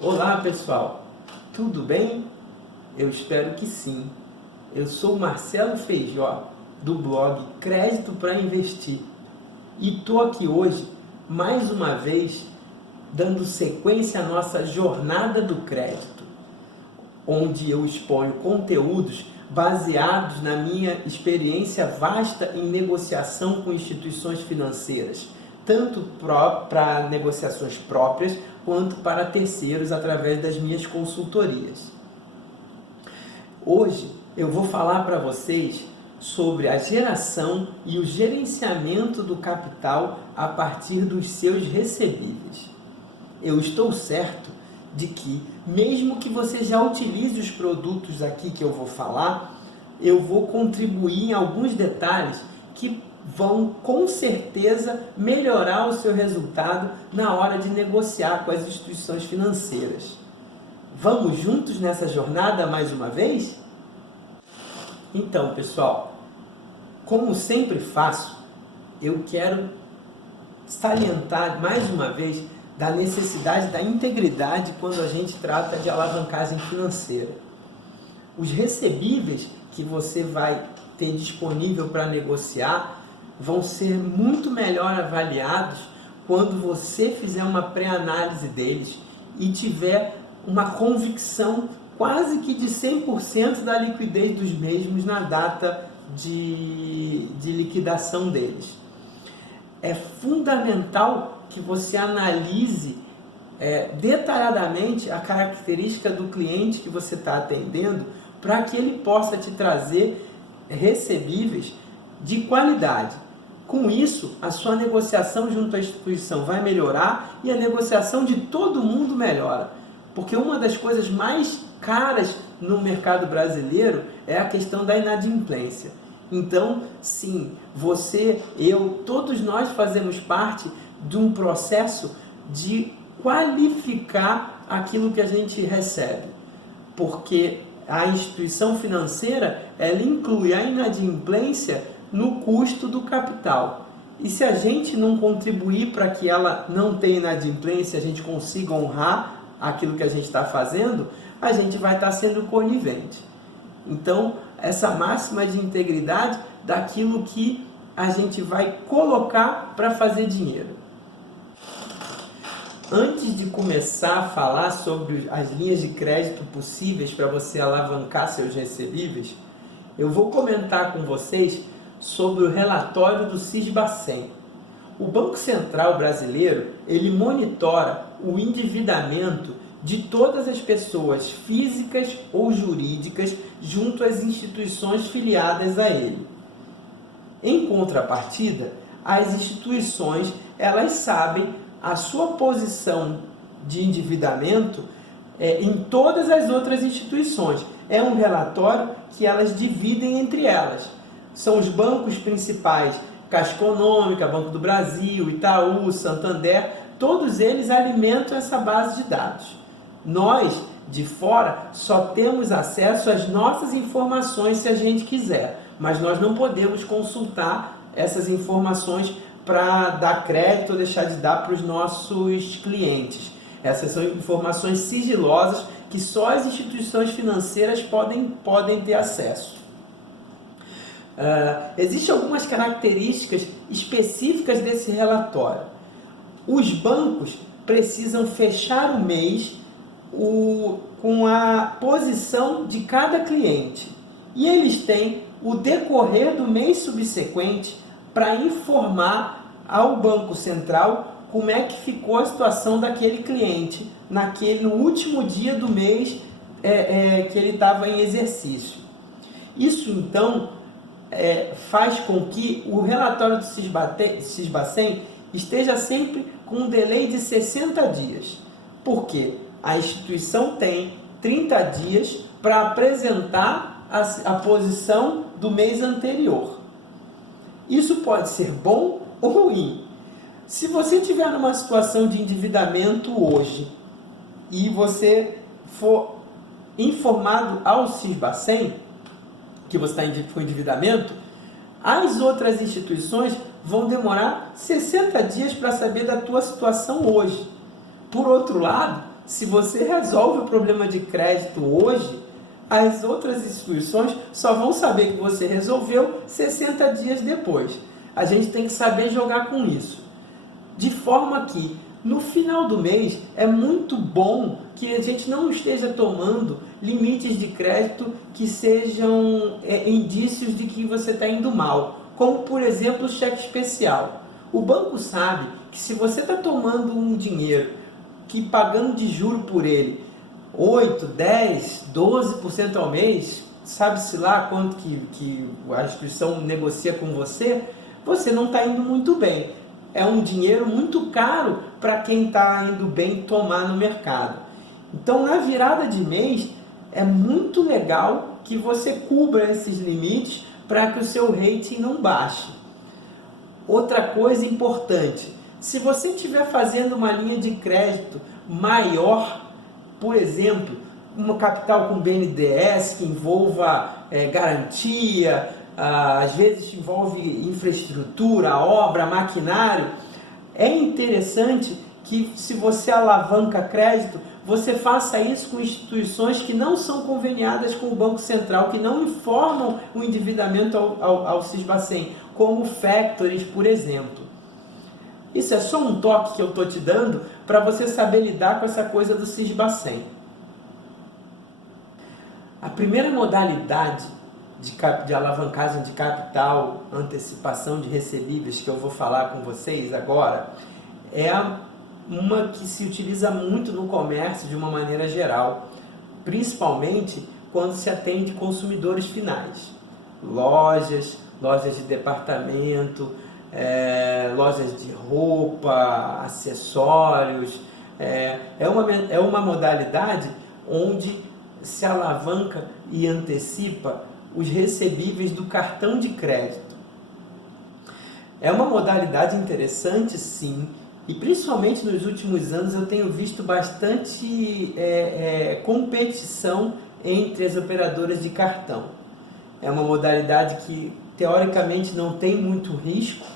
Olá pessoal, tudo bem? Eu espero que sim. Eu sou Marcelo Feijó, do blog Crédito para Investir, e estou aqui hoje, mais uma vez, dando sequência à nossa jornada do crédito, onde eu exponho conteúdos baseados na minha experiência vasta em negociação com instituições financeiras, tanto para negociações próprias quanto para terceiros através das minhas consultorias. Hoje eu vou falar para vocês sobre a geração e o gerenciamento do capital a partir dos seus recebíveis. Eu estou certo de que, mesmo que você já utilize os produtos aqui que eu vou falar, eu vou contribuir em alguns detalhes que vão com certeza melhorar o seu resultado na hora de negociar com as instituições financeiras. Vamos juntos nessa jornada mais uma vez? Então, pessoal, como sempre faço, eu quero salientar mais uma vez da necessidade da integridade quando a gente trata de alavancagem financeira. Os recebíveis que você vai ter disponível para negociar vão ser muito melhor avaliados quando você fizer uma pré-análise deles e tiver uma convicção quase que de 100% da liquidez dos mesmos na data de liquidação deles. É fundamental que você analise detalhadamente a característica do cliente que você está atendendo para que ele possa te trazer recebíveis de qualidade. Com isso, a sua negociação junto à instituição vai melhorar e a negociação de todo mundo melhora. Porque uma das coisas mais caras no mercado brasileiro é a questão da inadimplência. Então, sim, você, eu, todos nós fazemos parte de um processo de qualificar aquilo que a gente recebe. Porque a instituição financeira, ela inclui a inadimplência no custo do capital. E se a gente não contribuir para que ela não tenha inadimplência, a gente consiga honrar aquilo que a gente está fazendo, a gente vai estar sendo conivente. Então, essa máxima de integridade daquilo que a gente vai colocar para fazer dinheiro. Antes de começar a falar sobre as linhas de crédito possíveis para você alavancar seus recebíveis, eu vou comentar com vocês sobre o relatório do Sisbacen. O Banco Central brasileiro, ele monitora o endividamento de todas as pessoas físicas ou jurídicas junto às instituições filiadas a ele. Em contrapartida, as instituições, elas sabem a sua posição de endividamento em todas as outras instituições. É um relatório que elas dividem entre elas. São os bancos principais, Caixa Econômica, Banco do Brasil, Itaú, Santander, todos eles alimentam essa base de dados. Nós, de fora, só temos acesso às nossas informações se a gente quiser, mas nós não podemos consultar essas informações para dar crédito ou deixar de dar para os nossos clientes. Essas são informações sigilosas que só as instituições financeiras podem ter acesso. Existem algumas características específicas desse relatório. Os bancos precisam fechar o mês com a posição de cada cliente e eles têm o decorrer do mês subsequente para informar ao Banco Central como é que ficou a situação daquele cliente no último dia do mês que ele estava em exercício. Isso, então, faz com que o relatório do Sisbacen esteja sempre com um delay de 60 dias. Por quê? A instituição tem 30 dias para apresentar a posição do mês anterior. Isso pode ser bom ou ruim. Se você estiver numa situação de endividamento hoje e você for informado ao Sisbacen que você está com endividamento, as outras instituições vão demorar 60 dias para saber da tua situação hoje. Por outro lado, Se você resolve o problema de crédito hoje, as outras instituições só vão saber que você resolveu 60 dias depois. A gente tem que saber jogar com isso. De forma que, no final do mês, é muito bom que a gente não esteja tomando limites de crédito que sejam indícios de que você está indo mal. Como, por exemplo, o cheque especial. O banco sabe que se você está tomando um dinheiro que pagando de juro por ele 8, 10, 12% ao mês, sabe-se lá quanto que a instituição negocia com você, você não está indo muito bem. É um dinheiro muito caro para quem está indo bem tomar no mercado. Então, na virada de mês, é muito legal que você cubra esses limites para que o seu rating não baixe. Outra coisa importante, se você estiver fazendo uma linha de crédito maior, por exemplo, uma capital com BNDES que envolva garantia, às vezes envolve infraestrutura, obra, maquinário, é interessante que, se você alavanca crédito, você faça isso com instituições que não são conveniadas com o Banco Central, que não informam o endividamento ao Sisbacen, como factories, por exemplo. Isso é só um toque que eu estou te dando para você saber lidar com essa coisa do Sisbacen. A primeira modalidade de alavancagem de capital, antecipação de recebíveis, que eu vou falar com vocês agora, é uma que se utiliza muito no comércio de uma maneira geral, principalmente quando se atende consumidores finais. Lojas de departamento, lojas de roupa, acessórios. É uma modalidade onde se alavanca e antecipa os recebíveis do cartão de crédito. É uma modalidade interessante, sim, e principalmente nos últimos anos eu tenho visto bastante competição entre as operadoras de cartão. É uma modalidade que teoricamente não tem muito risco,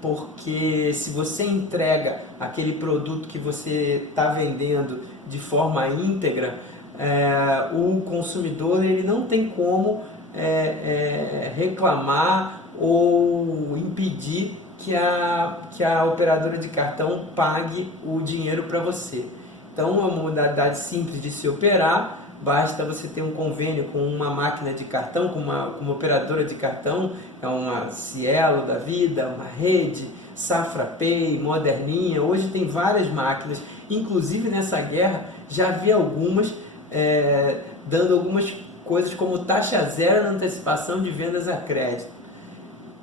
porque se você entrega aquele produto que você está vendendo de forma íntegra, o consumidor ele não tem como reclamar ou impedir que a operadora de cartão pague o dinheiro para você. Então, é uma modalidade simples de se operar, basta você ter um convênio com uma máquina de cartão, com uma operadora de cartão, é uma Cielo da vida, uma Rede, Safra Pay, Moderninha. Hoje tem várias máquinas, inclusive nessa guerra já vi algumas dando algumas coisas como taxa zero na antecipação de vendas a crédito.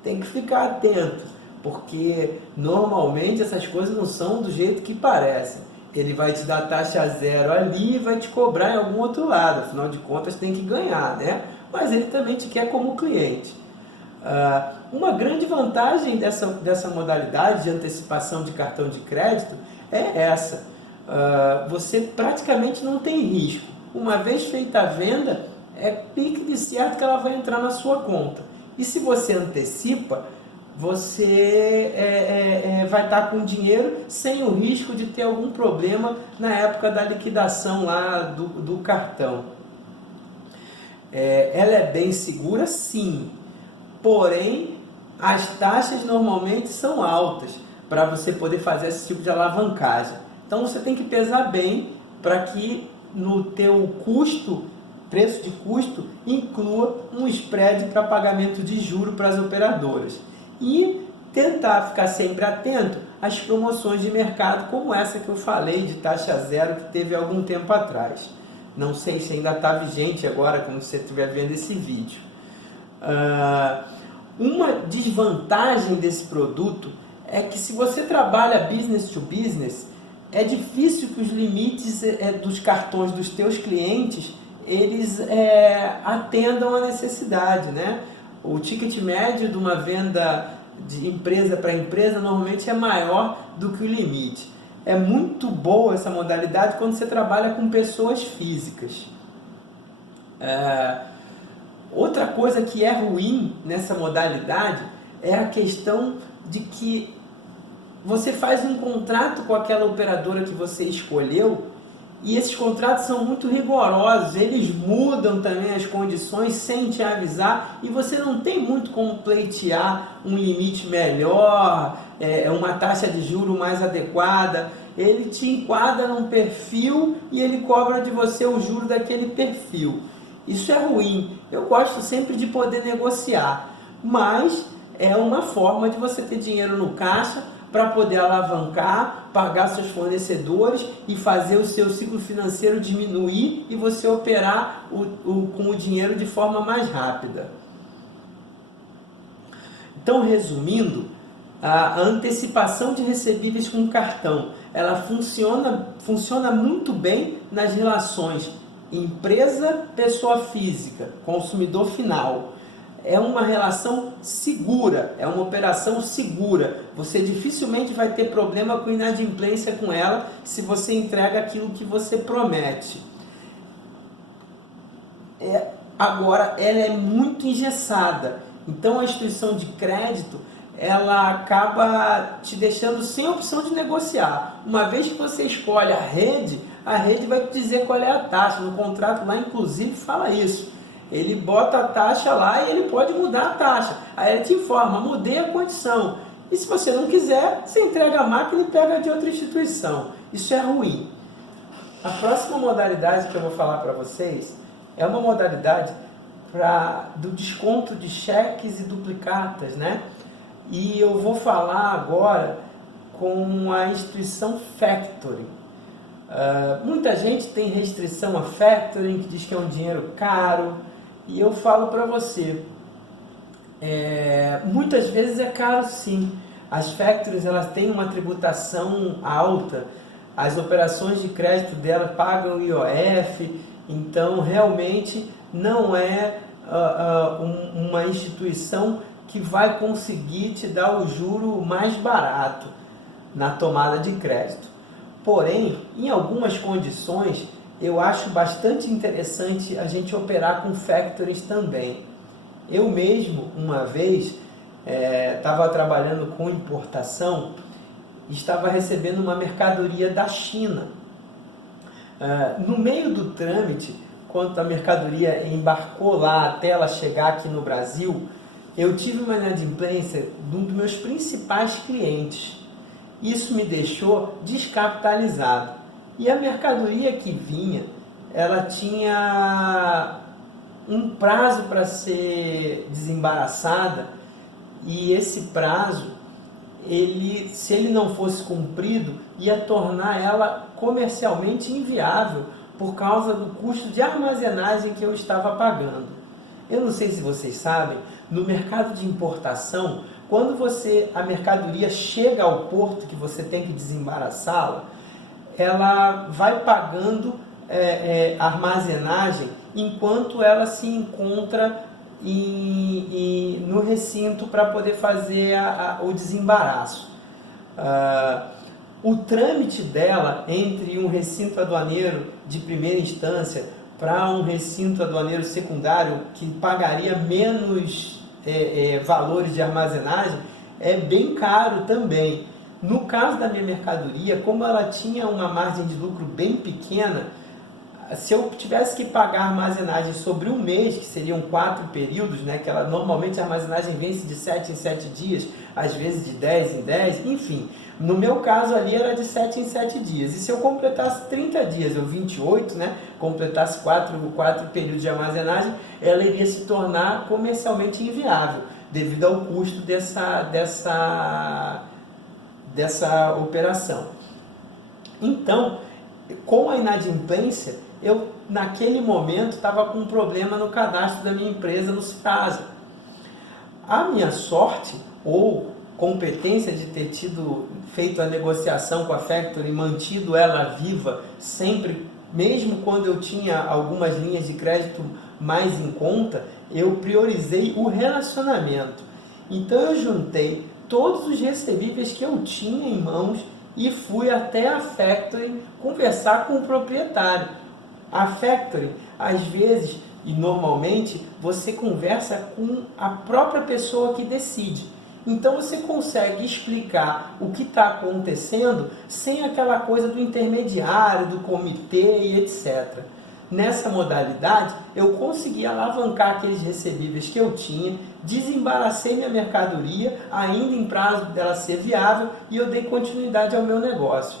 Tem que ficar atento, porque normalmente essas coisas não são do jeito que parecem. Ele vai te dar taxa zero ali e vai te cobrar em algum outro lado, afinal de contas tem que ganhar, né? Mas ele também te quer como cliente. Uma grande vantagem dessa modalidade de antecipação de cartão de crédito é essa. Você praticamente não tem risco. Uma vez feita a venda, é pique de certo que ela vai entrar na sua conta. E se você antecipa, você vai estar com dinheiro sem o risco de ter algum problema na época da liquidação lá do cartão. Ela é bem segura, sim, porém as taxas normalmente são altas para você poder fazer esse tipo de alavancagem. Então você tem que pesar bem para que no teu preço de custo, inclua um spread para pagamento de juro para as operadoras. E tentar ficar sempre atento às promoções de mercado, como essa que eu falei, de taxa zero, que teve algum tempo atrás. Não sei se ainda está vigente agora, quando você estiver vendo esse vídeo. Uma desvantagem desse produto é que, se você trabalha business to business, é difícil que os limites dos cartões dos teus clientes eles atendam a necessidade, né? O ticket médio de uma venda de empresa para empresa normalmente é maior do que o limite. É muito boa essa modalidade quando você trabalha com pessoas físicas. Outra coisa que é ruim nessa modalidade é a questão de que você faz um contrato com aquela operadora que você escolheu E esses contratos são muito rigorosos, eles mudam também as condições sem te avisar e você não tem muito como pleitear um limite melhor, uma taxa de juro mais adequada. Ele te enquadra num perfil e ele cobra de você o juro daquele perfil. Isso é ruim. Eu gosto sempre de poder negociar, mas é uma forma de você ter dinheiro no caixa para poder alavancar, pagar seus fornecedores e fazer o seu ciclo financeiro diminuir e você operar com o dinheiro de forma mais rápida. Então, resumindo, a antecipação de recebíveis com cartão, ela funciona muito bem nas relações empresa-pessoa física, consumidor final. É uma relação segura, é uma operação segura. Você dificilmente vai ter problema com inadimplência com ela se você entrega aquilo que você promete. Agora, ela é muito engessada. Então, a instituição de crédito, ela acaba te deixando sem opção de negociar. Uma vez que você escolhe a rede vai te dizer qual é a taxa. No contrato lá, inclusive, fala isso. Ele bota a taxa lá e ele pode mudar a taxa. Aí ele te informa, mudei a condição. E se você não quiser, você entrega a máquina e pega de outra instituição. Isso é ruim. A próxima modalidade que eu vou falar para vocês é uma modalidade do desconto de cheques e duplicatas, né? E eu vou falar agora com a instituição Factoring. Muita gente tem restrição a Factoring, que diz que é um dinheiro caro. E eu falo para você, muitas vezes é caro sim. As factories, elas têm uma tributação alta, as operações de crédito delas pagam IOF, então realmente não é uma instituição que vai conseguir te dar o juro mais barato na tomada de crédito. Porém, em algumas condições, eu acho bastante interessante a gente operar com factories também. Eu mesmo, uma vez, estava trabalhando com importação e estava recebendo uma mercadoria da China. No meio do trâmite, quando a mercadoria embarcou lá até ela chegar aqui no Brasil, eu tive uma inadimplência de um dos meus principais clientes. Isso me deixou descapitalizado. E a mercadoria que vinha, ela tinha um prazo para ser desembaraçada e esse prazo, se ele não fosse cumprido, ia tornar ela comercialmente inviável por causa do custo de armazenagem que eu estava pagando. Eu não sei se vocês sabem, no mercado de importação, quando a mercadoria chega ao porto que você tem que desembaraçá-la, ela vai pagando armazenagem enquanto ela se encontra no recinto para poder fazer o desembaraço. O trâmite dela entre um recinto aduaneiro de primeira instância para um recinto aduaneiro secundário que pagaria menos valores de armazenagem é bem caro também. No caso da minha mercadoria, como ela tinha uma margem de lucro bem pequena, se eu tivesse que pagar armazenagem sobre um mês, que seriam 4 períodos, né, que normalmente a armazenagem vence de 7 em 7 dias, às vezes de 10 em 10, enfim. No meu caso ali era de 7 em 7 dias. E se eu completasse 30 dias, ou 28, né, completasse 4 períodos de armazenagem, ela iria se tornar comercialmente inviável, devido ao custo dessa operação. Então, com a inadimplência, eu naquele momento estava com um problema no cadastro da minha empresa no Serasa. A minha sorte ou competência de ter feito a negociação com a Factory e mantido ela viva sempre, mesmo quando eu tinha algumas linhas de crédito mais em conta, eu priorizei o relacionamento. Então eu juntei todos os recebíveis que eu tinha em mãos e fui até a Factory conversar com o proprietário. A Factory, às vezes e normalmente, você conversa com a própria pessoa que decide. Então você consegue explicar o que está acontecendo sem aquela coisa do intermediário, do comitê e etc. Nessa modalidade, eu consegui alavancar aqueles recebíveis que eu tinha, desembaracei minha mercadoria, ainda em prazo dela ser viável, e eu dei continuidade ao meu negócio.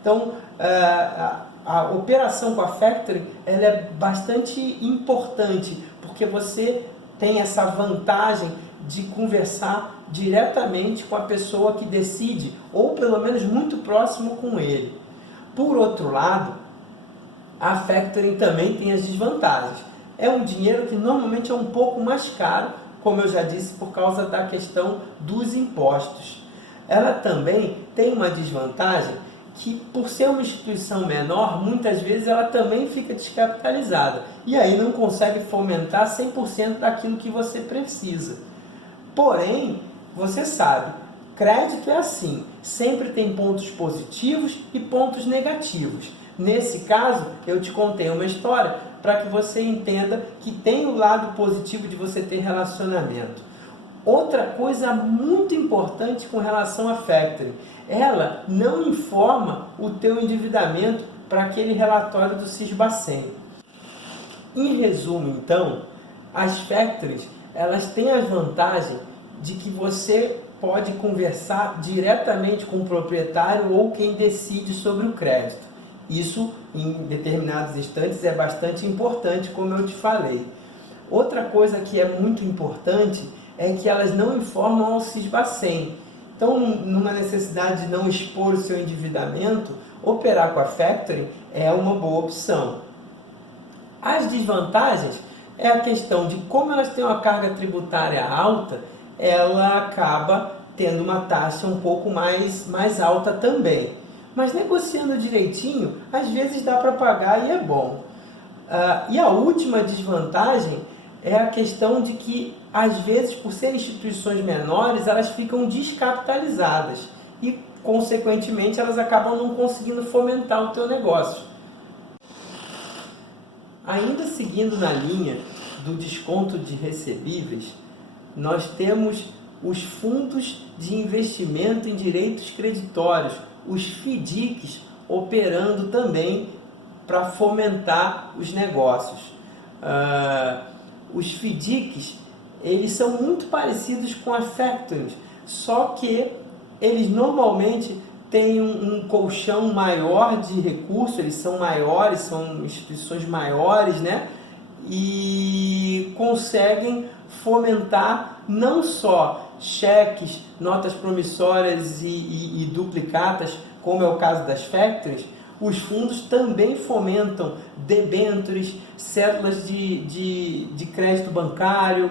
Então, a operação com a Factoring ela é bastante importante, porque você tem essa vantagem de conversar diretamente com a pessoa que decide, ou pelo menos muito próximo com ele. Por outro lado, a Factoring também tem as desvantagens. É um dinheiro que normalmente é um pouco mais caro, como eu já disse, por causa da questão dos impostos. Ela também tem uma desvantagem que, por ser uma instituição menor, muitas vezes ela também fica descapitalizada e aí não consegue fomentar 100% daquilo que você precisa. Porém, você sabe, crédito é assim, sempre tem pontos positivos e pontos negativos. Nesse caso, eu te contei uma história para que você entenda que tem o lado positivo de você ter relacionamento. Outra coisa muito importante com relação à Factoring, ela não informa o teu endividamento para aquele relatório do Sisbacen. Em resumo, então, as Factorings, elas têm a vantagem de que você pode conversar diretamente com o proprietário ou quem decide sobre o crédito. Isso, em determinados instantes, é bastante importante, como eu te falei. Outra coisa que é muito importante é que elas não informam ao Sisbacen. Então, numa necessidade de não expor o seu endividamento, operar com a Factoring é uma boa opção. As desvantagens é a questão de como elas têm uma carga tributária alta, ela acaba tendo uma taxa um pouco mais alta também. Mas negociando direitinho, às vezes dá para pagar e é bom. E a última desvantagem é a questão de que, às vezes, por serem instituições menores, elas ficam descapitalizadas e, consequentemente, elas acabam não conseguindo fomentar o teu negócio. Ainda seguindo na linha do desconto de recebíveis, nós temos os fundos de investimento em direitos creditórios, os FDICs, operando também para fomentar os negócios. Os FDICs, eles são muito parecidos com a Factoring, só que eles normalmente têm um colchão maior de recursos, eles são maiores, são instituições maiores, né? E conseguem fomentar não só cheques, notas promissórias e duplicatas, como é o caso das Factorings. Os fundos também fomentam debêntures, cédulas de crédito bancário,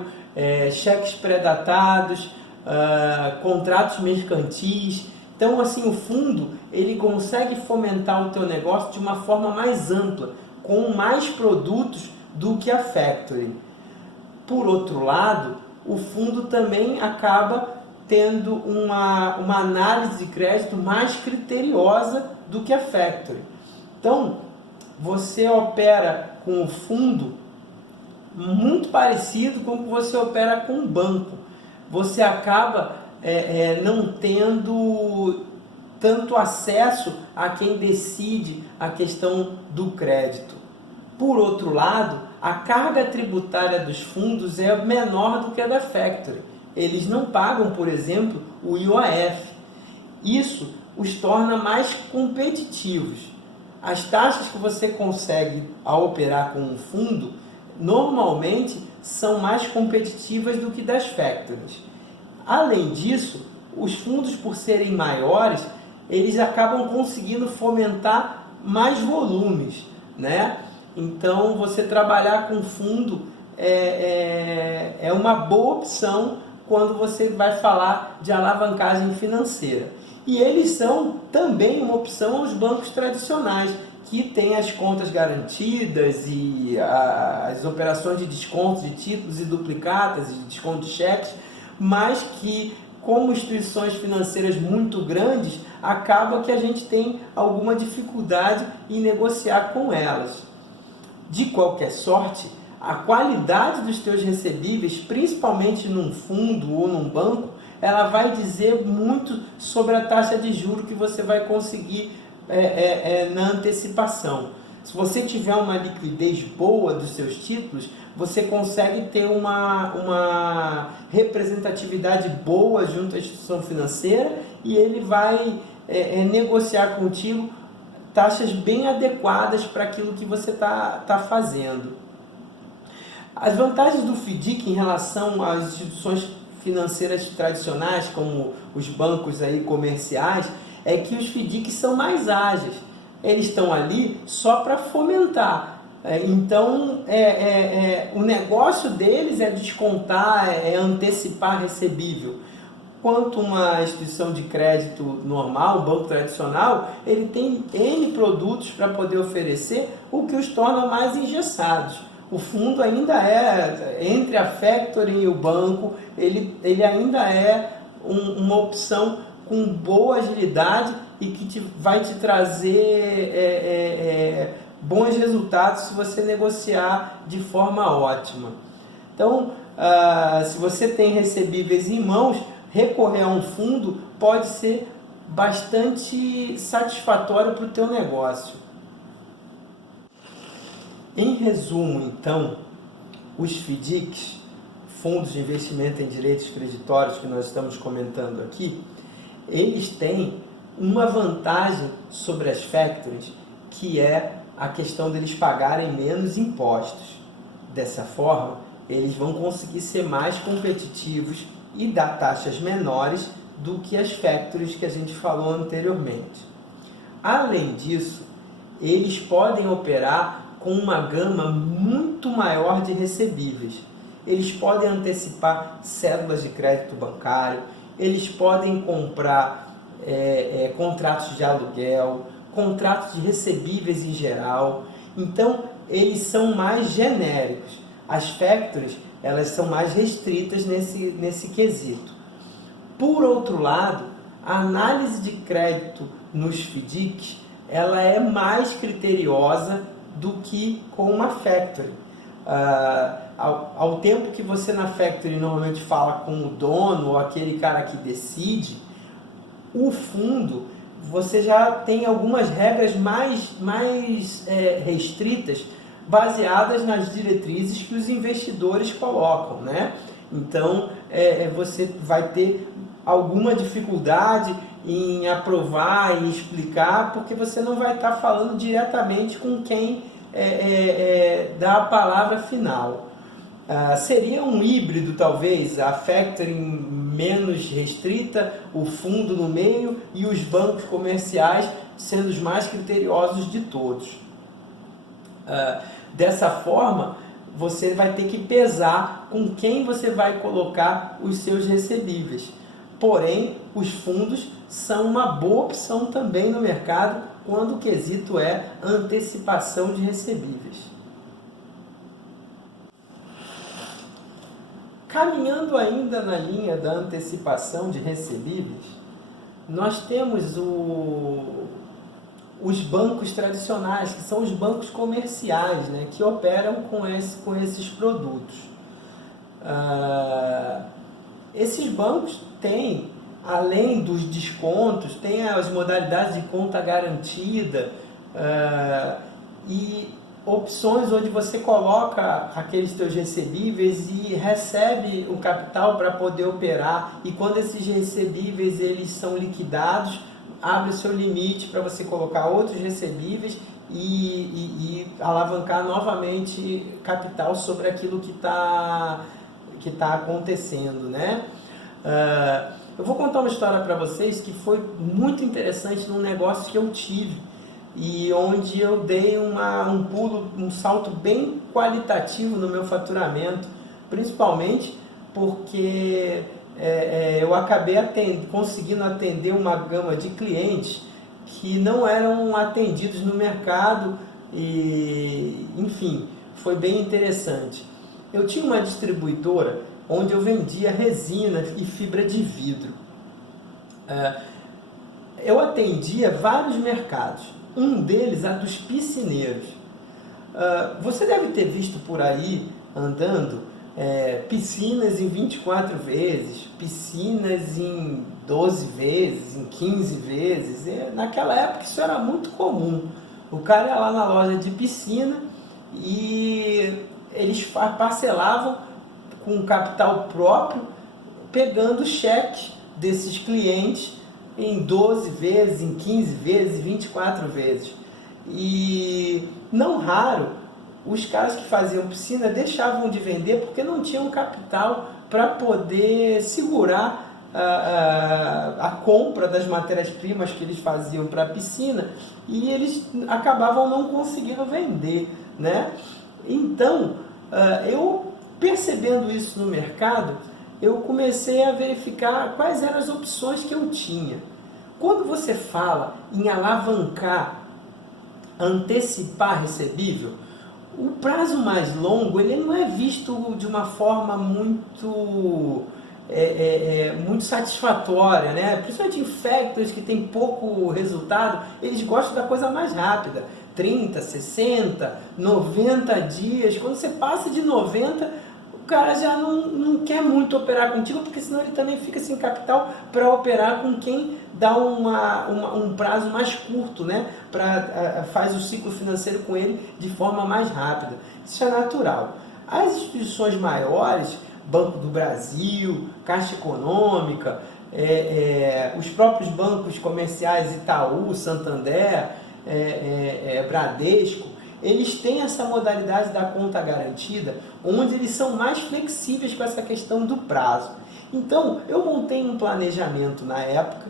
cheques pré-datados, contratos mercantis. Então, assim, o fundo ele consegue fomentar o teu negócio de uma forma mais ampla, com mais produtos do que a Factoring. Por outro lado, o fundo também acaba tendo uma análise de crédito mais criteriosa do que a Factoring. Então, você opera com o fundo muito parecido com o que você opera com o banco. Você acaba não tendo tanto acesso a quem decide a questão do crédito. Por outro lado, a carga tributária dos fundos é menor do que a da Factoring. Eles não pagam, por exemplo, o IOF. Isso os torna mais competitivos. As taxas que você consegue ao operar com um fundo, normalmente, são mais competitivas do que das Factorings. Além disso, os fundos, por serem maiores, eles acabam conseguindo fomentar mais volumes, né? Então, você trabalhar com fundo é uma boa opção quando você vai falar de alavancagem financeira. E eles são também uma opção aos bancos tradicionais, que têm as contas garantidas e as operações de desconto de títulos e duplicatas, e desconto de cheques, mas que, como instituições financeiras muito grandes, acaba que a gente tem alguma dificuldade em negociar com elas. De qualquer sorte, a qualidade dos teus recebíveis, principalmente num fundo ou num banco, ela vai dizer muito sobre a taxa de juros que você vai conseguir na antecipação. Se você tiver uma liquidez boa dos seus títulos, você consegue ter uma representatividade boa junto à instituição financeira e ele vai negociar contigo taxas bem adequadas para aquilo que você tá fazendo. As vantagens do FDIC em relação às instituições financeiras tradicionais, como os bancos aí comerciais, é que os FDICs são mais ágeis. Eles estão ali só para fomentar. Então, o negócio deles é descontar, é antecipar recebível. Quanto uma instituição de crédito normal, um banco tradicional, ele tem N produtos para poder oferecer, o que os torna mais engessados. O fundo ainda entre a factoring e o banco, ele ainda é uma opção com boa agilidade e que vai te trazer bons resultados se você negociar de forma ótima. Então, se você tem recebíveis em mãos, recorrer a um fundo pode ser bastante satisfatório para o teu negócio. Em resumo, então, os FDICs, fundos de investimento em direitos creditórios que nós estamos comentando aqui, eles têm uma vantagem sobre as factories, que é a questão deles pagarem menos impostos. Dessa forma, eles vão conseguir ser mais competitivos e dar taxas menores do que as factories que a gente falou anteriormente. Além disso, eles podem operar com uma gama muito maior de recebíveis. Eles podem antecipar cédulas de crédito bancário, eles podem comprar contratos de aluguel, contratos de recebíveis em geral. Então, eles são mais genéricos. As factories, elas são mais restritas nesse quesito. Por outro lado, a análise de crédito nos FDICs, ela é mais criteriosa do que com uma factory. Ao tempo que você na factory normalmente fala com o dono ou aquele cara que decide, o fundo você já tem algumas regras mais restritas, baseadas nas diretrizes que os investidores colocam, né? Então, você vai ter alguma dificuldade em aprovar e explicar, porque você não vai estar falando diretamente com quem dá a palavra final. Seria um híbrido, talvez, a factoring menos restrita, o fundo no meio e os bancos comerciais sendo os mais criteriosos de todos. Dessa forma, você vai ter que pesar com quem você vai colocar os seus recebíveis. Porém, os fundos são uma boa opção também no mercado quando o quesito é antecipação de recebíveis. Caminhando ainda na linha da antecipação de recebíveis, nós temos os bancos tradicionais, que são os bancos comerciais, né, que operam com esses produtos. Esses bancos têm, além dos descontos, têm as modalidades de conta garantida e opções onde você coloca aqueles seus recebíveis e recebe o capital para poder operar, e quando esses recebíveis eles são liquidados, abre o seu limite para você colocar outros recebíveis e alavancar novamente capital sobre aquilo que está acontecendo, né? Eu vou contar uma história para vocês que foi muito interessante num negócio que eu tive e onde eu dei um salto bem qualitativo no meu faturamento, principalmente porque eu acabei conseguindo atender uma gama de clientes que não eram atendidos no mercado e, enfim, foi bem interessante. Eu tinha uma distribuidora onde eu vendia resina e fibra de vidro. Eu atendia vários mercados, um deles a dos piscineiros. Você deve ter visto por aí, andando, piscinas em 24 vezes, piscinas em 12 vezes, em 15 vezes. Naquela época isso era muito comum. O cara ia lá na loja de piscina e eles parcelavam com capital próprio, pegando cheques desses clientes em 12 vezes, em 15 vezes, 24 vezes. E não raro, os caras que faziam piscina deixavam de vender porque não tinham capital para poder segurar a compra das matérias-primas que eles faziam para a piscina, e eles acabavam não conseguindo vender, né? Então, eu percebendo isso no mercado, eu comecei a verificar quais eram as opções que eu tinha. Quando você fala em alavancar, antecipar recebível, o prazo mais longo ele não é visto de uma forma muito satisfatória, né? Principalmente em factors que tem pouco resultado, eles gostam da coisa mais rápida, 30, 60, 90 dias. Quando você passa de 90, o cara já não quer muito operar contigo, porque senão ele também fica sem capital para operar com quem dá um prazo mais curto, né? Faz o ciclo financeiro com ele de forma mais rápida. Isso é natural. As instituições maiores, Banco do Brasil, Caixa Econômica, os próprios bancos comerciais, Itaú, Santander, Bradesco, eles têm essa modalidade da conta garantida, onde eles são mais flexíveis com essa questão do prazo. Então, eu montei um planejamento na época,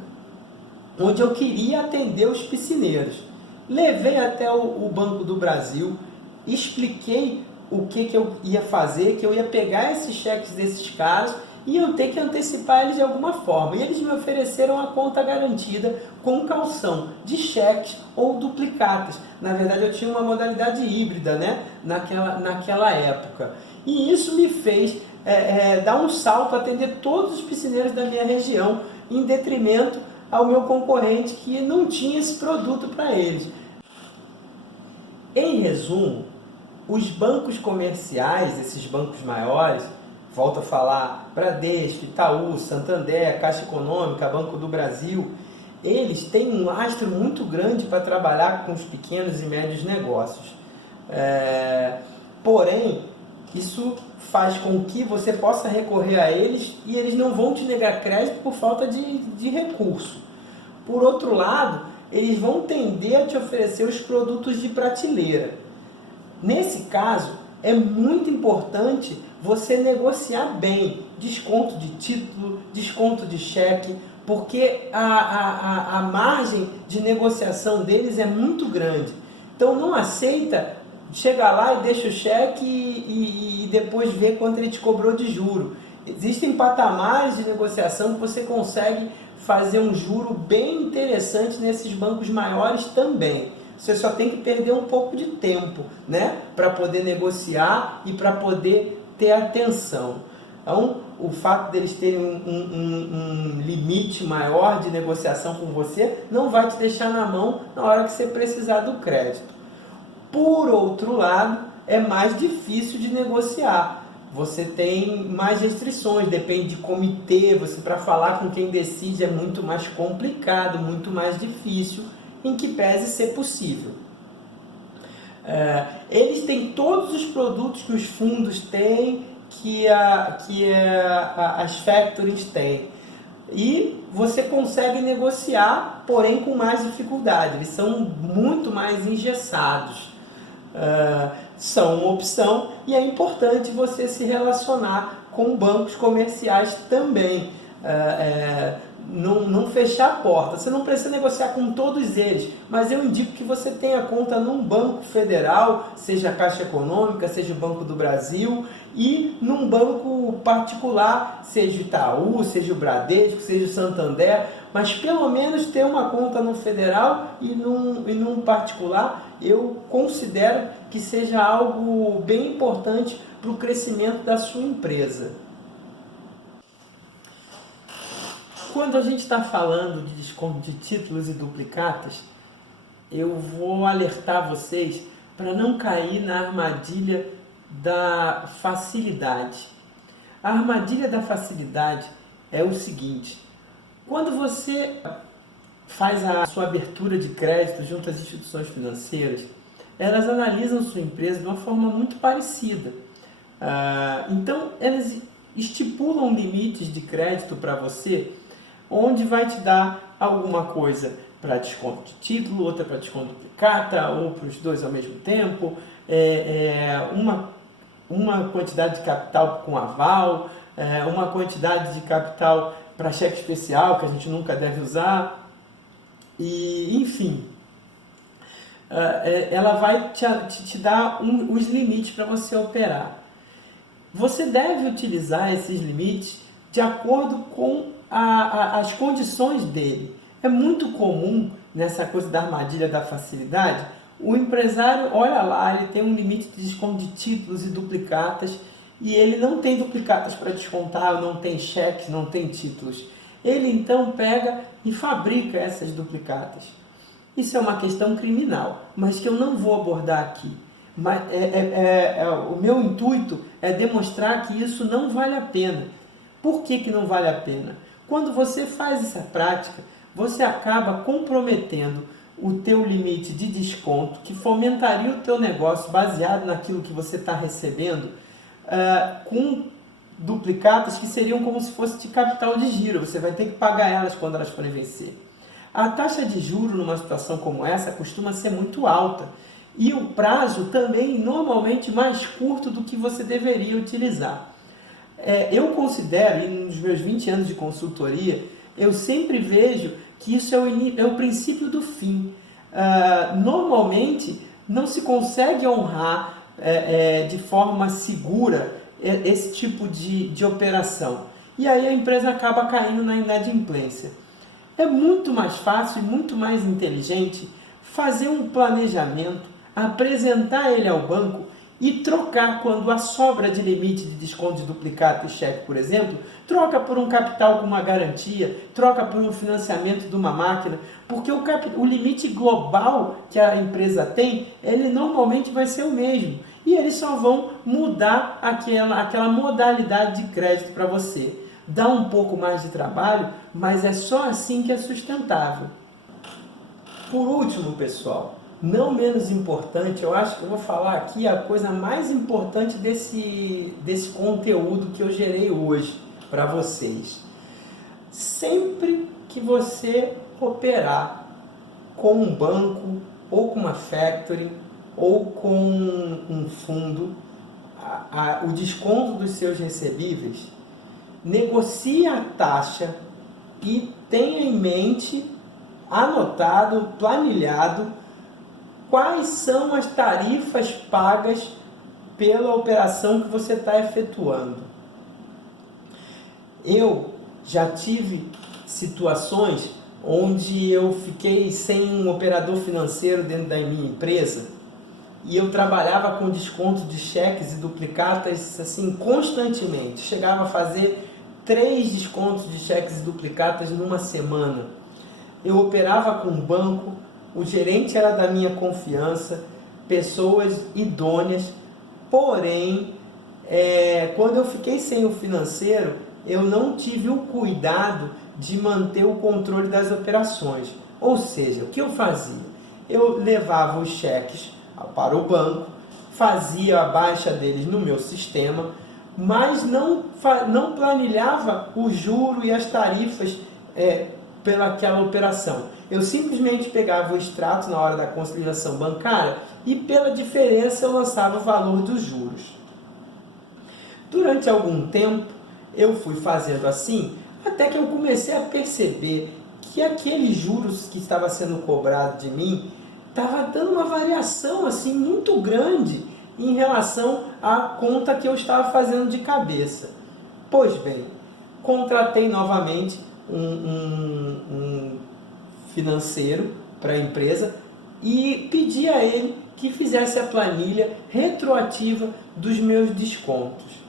onde eu queria atender os piscineiros. Levei até o Banco do Brasil, expliquei o que eu ia fazer, que eu ia pegar esses cheques desses caras e eu ter que antecipar eles de alguma forma. E eles me ofereceram a conta garantida com calção de cheques ou duplicatas. Na verdade, eu tinha uma modalidade híbrida, né? naquela época. E isso me fez dar um salto, atender todos os piscineiros da minha região, em detrimento ao meu concorrente que não tinha esse produto para eles. Em resumo, os bancos comerciais, esses bancos maiores, volto a falar, Bradesco, Itaú, Santander, Caixa Econômica, Banco do Brasil, eles têm um lastro muito grande para trabalhar com os pequenos e médios negócios. Porém, isso faz com que você possa recorrer a eles e eles não vão te negar crédito por falta de recurso. Por outro lado, eles vão tender a te oferecer os produtos de prateleira. Nesse caso, é muito importante você negociar bem desconto de título, desconto de cheque, porque a margem de negociação deles é muito grande. Então não aceita chegar lá e deixa o cheque e depois ver quanto ele te cobrou de juro. Existem patamares de negociação que você consegue fazer um juro bem interessante nesses bancos maiores também. Você só tem que perder um pouco de tempo, né, para poder negociar e para poder ter atenção. Então, o fato deles terem um limite maior de negociação com você não vai te deixar na mão na hora que você precisar do crédito. Por outro lado, é mais difícil de negociar. Você tem mais restrições, depende de comitê, para falar com quem decide é muito mais complicado, muito mais difícil, em que pese ser possível. Eles têm todos os produtos que os fundos têm, que as factories têm. E você consegue negociar, porém com mais dificuldade. Eles são muito mais engessados. São uma opção e é importante você se relacionar com bancos comerciais também. Não fechar a porta. Você não precisa negociar com todos eles, mas eu indico que você tenha conta num banco federal, seja a Caixa Econômica, seja o Banco do Brasil, e num banco particular, seja o Itaú, seja o Bradesco, seja o Santander, mas pelo menos ter uma conta no federal e num particular, eu considero que seja algo bem importante para o crescimento da sua empresa. Quando a gente está falando de desconto de títulos e duplicatas, eu vou alertar vocês para não cair na armadilha da facilidade. A armadilha da facilidade é o seguinte: quando você faz a sua abertura de crédito junto às instituições financeiras, elas analisam sua empresa de uma forma muito parecida. Então, elas estipulam limites de crédito para você, onde vai te dar alguma coisa para desconto de título, outra para desconto de duplicata, ou para os dois ao mesmo tempo, uma quantidade de capital com aval, uma quantidade de capital para cheque especial, que a gente nunca deve usar, e enfim, ela vai te dar os limites para você operar. Você deve utilizar esses limites de acordo com as condições dele. É muito comum nessa coisa da armadilha da facilidade, o empresário olha lá, ele tem um limite de desconto de títulos e duplicatas, e ele não tem duplicatas para descontar, não tem cheques, não tem títulos. Ele então pega e fabrica essas duplicatas. Isso é uma questão criminal, mas que eu não vou abordar aqui. Mas o meu intuito é demonstrar que isso não vale a pena. Por que não vale a pena? Quando você faz essa prática, você acaba comprometendo o teu limite de desconto, que fomentaria o teu negócio baseado naquilo que você está recebendo, com duplicatas que seriam como se fosse de capital de giro. Você vai ter que pagar elas quando elas forem vencer. A taxa de juros numa situação como essa costuma ser muito alta e o prazo também normalmente mais curto do que você deveria utilizar. Eu considero, e nos meus 20 anos de consultoria, eu sempre vejo que isso é o princípio do fim. Normalmente não se consegue honrar de forma segura esse tipo de operação. E aí a empresa acaba caindo na inadimplência. É muito mais fácil e muito mais inteligente fazer um planejamento, apresentar ele ao banco e trocar quando a sobra de limite de desconto de duplicata e cheque, por exemplo, troca por um capital com uma garantia, troca por um financiamento de uma máquina, porque o limite global que a empresa tem, ele normalmente vai ser o mesmo. E eles só vão mudar aquela modalidade de crédito para você. Dá um pouco mais de trabalho, mas é só assim que é sustentável. Por último, pessoal, não menos importante, eu acho que eu vou falar aqui a coisa mais importante desse conteúdo que eu gerei hoje para vocês. Sempre que você operar com um banco, ou com uma factoring, ou com um fundo, o desconto dos seus recebíveis, negocie a taxa e tenha em mente, anotado, planilhado, quais são as tarifas pagas pela operação que você está efetuando. Eu já tive situações onde eu fiquei sem um operador financeiro dentro da minha empresa e eu trabalhava com desconto de cheques e duplicatas assim constantemente. Chegava a fazer 3 descontos de cheques e duplicatas numa semana. Eu operava com um banco, o gerente era da minha confiança, pessoas idôneas, porém, quando eu fiquei sem o financeiro, eu não tive o cuidado de manter o controle das operações. Ou seja, o que eu fazia? Eu levava os cheques para o banco, fazia a baixa deles no meu sistema, mas não planilhava o juro e as tarifas pelaquela operação. Eu simplesmente pegava o extrato na hora da conciliação bancária e pela diferença eu lançava o valor dos juros. Durante algum tempo eu fui fazendo assim, até que eu comecei a perceber que aqueles juros que estava sendo cobrado de mim estava dando uma variação assim muito grande em relação à conta que eu estava fazendo de cabeça. Pois bem, contratei novamente um financeiro para a empresa e pedi a ele que fizesse a planilha retroativa dos meus descontos.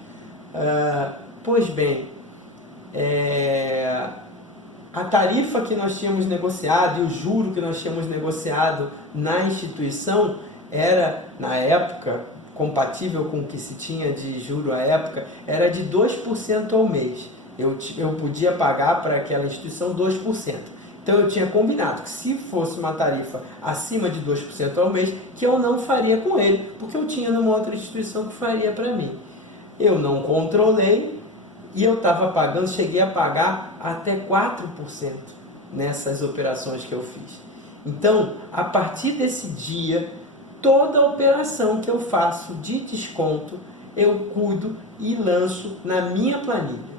Pois bem, a tarifa que nós tínhamos negociado e o juro que nós tínhamos negociado na instituição era, na época, compatível com o que se tinha de juro à época, era de 2% ao mês. Eu podia pagar para aquela instituição 2%. Então eu tinha combinado que se fosse uma tarifa acima de 2% ao mês, que eu não faria com ele, porque eu tinha numa outra instituição que faria para mim. Eu não controlei e eu estava pagando, cheguei a pagar até 4% nessas operações que eu fiz. Então, a partir desse dia, toda operação que eu faço de desconto, eu cuido e lanço na minha planilha.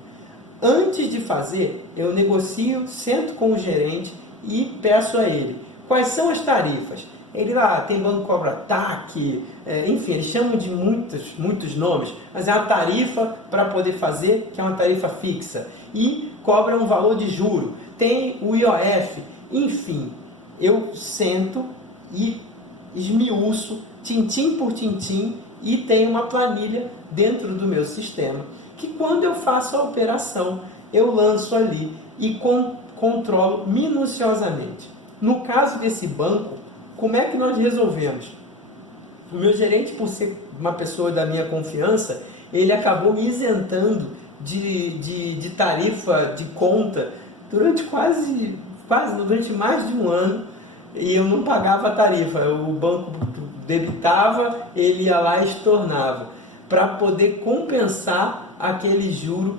Antes de fazer, eu negocio, sento com o gerente e peço a ele quais são as tarifas. Ele lá tem banco que cobra TAC, enfim, eles chamam de muitos nomes, mas é uma tarifa para poder fazer, que é uma tarifa fixa, e cobra um valor de juro. Tem o IOF, enfim, eu sento e esmiuço, tintim por tintim, e tenho uma planilha dentro do meu sistema, que quando eu faço a operação, eu lanço ali e controlo minuciosamente. No caso desse banco, como é que nós resolvemos? O meu gerente, por ser uma pessoa da minha confiança, ele acabou me isentando de tarifa de conta durante durante mais de um ano, e eu não pagava a tarifa. O banco debitava, ele ia lá e estornava, para poder compensar aquele juro